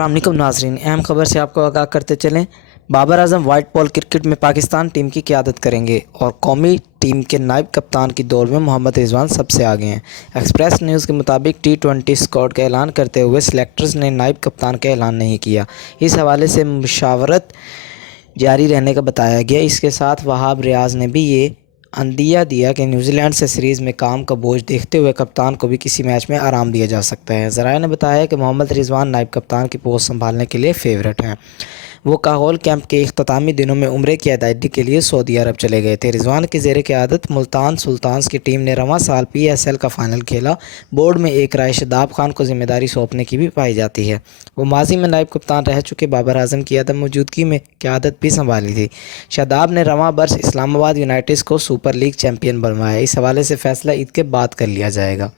अस्सलामुअलैकुम नाजरीन, अहम खबर से आपको आगाह करते चलें। Babar Azam white ball cricket में पाकिस्तान टीम की क़यादत करेंगे और कौमी टीम के नायब कप्तान की दौड़ में मोहम्मद रिजवान सबसे आगे हैं। एक्सप्रेस न्यूज़ के मुताबिक T20 स्क्वाड का ऐलान करते हुए सिलेक्टर्स ने नायब कप्तान का ऐलान नहीं किया। इस हवाले से मुशावरत जारी रहने का बताया गया। इसके साथ वहाब रियाज ने भी ये अंदिया दिया कि न्यूजीलैंड से सीरीज़ में काम का बोझ देखते हुए कप्तान को भी किसी मैच में आराम दिया जा सकता है। ज़राए ने बताया कि मोहम्मद रिजवान नायब कप्तान की पोस्ट संभालने के लिए फ़ेवरेट हैं। वो काहोल कैंप के इख्तितामी दिनों में उम्रे की अदायगी के लिए सऊदी अरब चले गए थे। रिजवान की ज़ेर क़यादत मुल्तान सुल्तान्स की टीम ने रवां साल PSL का फ़ाइनल खेला। बोर्ड में एक राय शादाब खान को जिम्मेदारी सौंपने की भी पाई जाती है। वो माजी में नायब कप्तान रह चुके बाबर आजम की अदम मौजूदगी में क़यादत भी संभाली थी। शादाब ने रवां बरस इस्लामाबाद यूनाइटेड को सुपर लीग चैंपियन बनवाया। इस हवाले से फ़ैसला ईद के बाद कर लिया जाएगा।